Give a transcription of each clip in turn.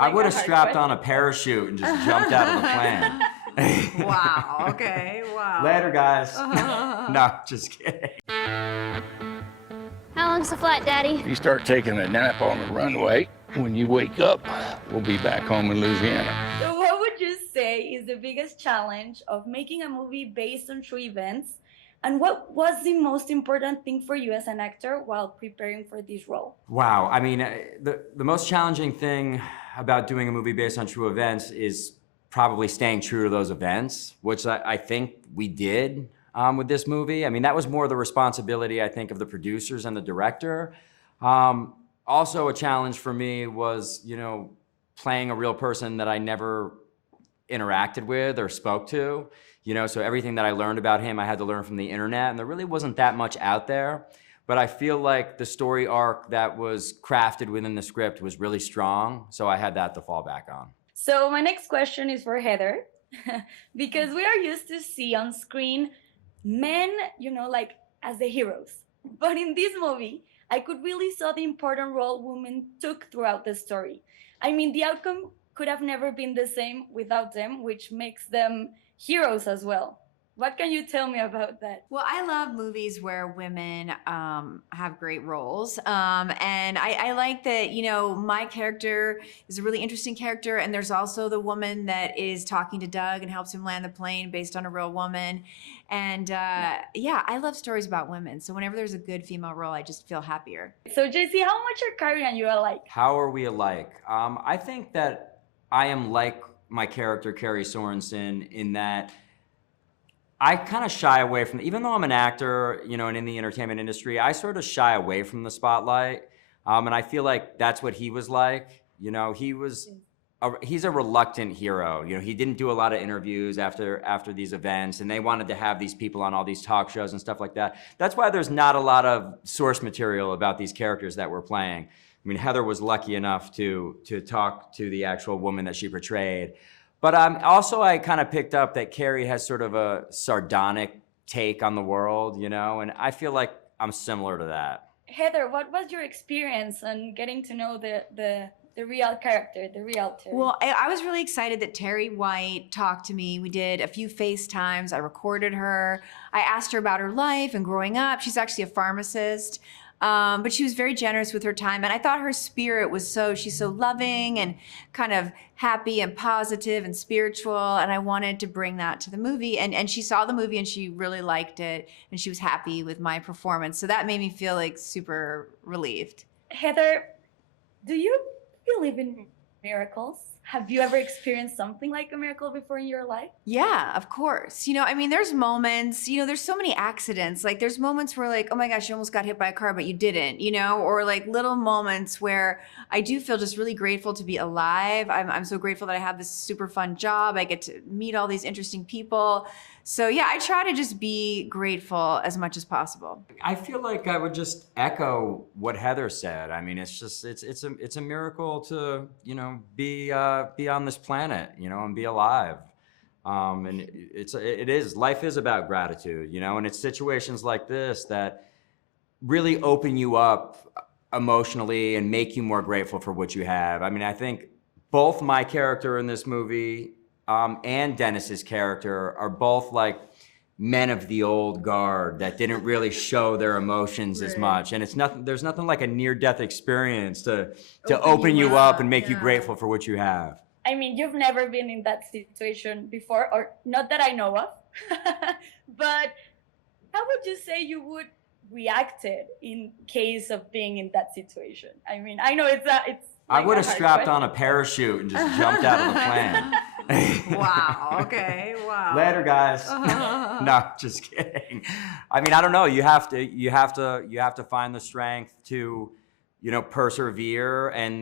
I would have strapped on a parachute and just jumped out of the plane. Wow, okay, wow. Later, guys. No, just kidding. How long's the flight, Daddy? If you start taking a nap on the runway, when you wake up, we'll be back home in Louisiana. So what would you say is the biggest challenge of making a movie based on true events? And what was the most important thing for you as an actor while preparing for this role? Wow, I mean, the most challenging thing about doing a movie based on true events is probably staying true to those events, which I think we did with this movie. I mean, that was more the responsibility, I think, of the producers and the director. Also a challenge for me was, you know, playing a real person that I never interacted with or spoke to. You know, so everything that I learned about him, I had to learn from the internet, and there really wasn't that much out there. But I feel like the story arc that was crafted within the script was really strong, so I had that to fall back on. So my next question is for Heather, because we are used to see on screen men, you know, like as the heroes. But in this movie, I could really saw the important role women took throughout the story. I mean, the outcome could have never been the same without them, which makes them heroes as well. What can you tell me about that? Well, I love movies where women have great roles. And I like that, you know, my character is a really interesting character. And there's also the woman that is talking to Doug and helps him land the plane based on a real woman. And yeah, I love stories about women. So whenever there's a good female role, I just feel happier. So Jesse, how much are Carrie and you alike? How are we alike? I think that I am like my character, Carrie Sorensen, in that I kind of shy away from, even though I'm an actor, you know, and in the entertainment industry, I sort of shy away from the spotlight. And I feel like that's what he was like. You know, he's a reluctant hero. You know, he didn't do a lot of interviews after these events, and they wanted to have these people on all these talk shows and stuff like that. That's why there's not a lot of source material about these characters that we're playing. I mean, Heather was lucky enough to talk to the actual woman that she portrayed. But also I kind of picked up that Carrie has sort of a sardonic take on the world, you know, and I feel like I'm similar to that. Heather, what was your experience on getting to know the real character, the real Terry? Well, I was really excited that Terry White talked to me. We did a few FaceTimes. I recorded her. I asked her about her life and growing up. She's actually a pharmacist. But she was very generous with her time, and I thought her spirit was she's so loving and kind of happy and positive and spiritual, and I wanted to bring that to the movie, and she saw the movie and she really liked it, and she was happy with my performance, so that made me feel like super relieved. Heather, do you believe in miracles? Have you ever experienced something like a miracle before in your life? Yeah, of course. You know, I mean, there's moments, you know, there's so many accidents. Like there's moments where like, oh my gosh, you almost got hit by a car, but you didn't, you know, or like little moments where I do feel just really grateful to be alive. I'm so grateful that I have this super fun job. I get to meet all these interesting people. So yeah, I try to just be grateful as much as possible. I feel like I would just echo what Heather said. I mean, it's a miracle to, you know, be on this planet, you know, and be alive. And life is about gratitude, you know, and it's situations like this that really open you up emotionally and make you more grateful for what you have. I mean, I think both my character in this movie and Dennis's character are both like men of the old guard that didn't really show their emotions as much. And there's nothing like a near-death experience to open you up and make you grateful for what you have. I mean, you've never been in that situation before, or not that I know of, but how would you say you would reacted in case of being in that situation? I mean, I know it's I would have strapped on a parachute and just jumped out of the plane. Wow, okay, wow. Later, guys. No, just kidding. I mean, I don't know. You have to find the strength to, you know, persevere. And,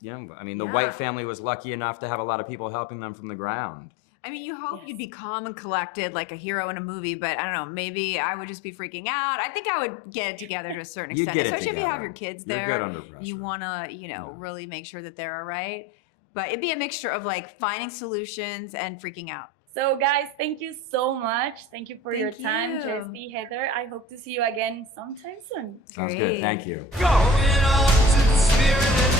you know, I mean, the White family was lucky enough to have a lot of people helping them from the ground. I mean, you hope you'd be calm and collected like a hero in a movie, but I don't know, maybe I would just be freaking out. I think I would get it together to a certain extent, especially if you have your kids there. You're good under pressure. You want to, you know, really make sure that they're all right. But it'd be a mixture of like finding solutions and freaking out. So guys, thank you so much. Thank you for your time, Jesse, Heather. I hope to see you again sometime soon. Sounds good. Thank you. Going on to the spirit.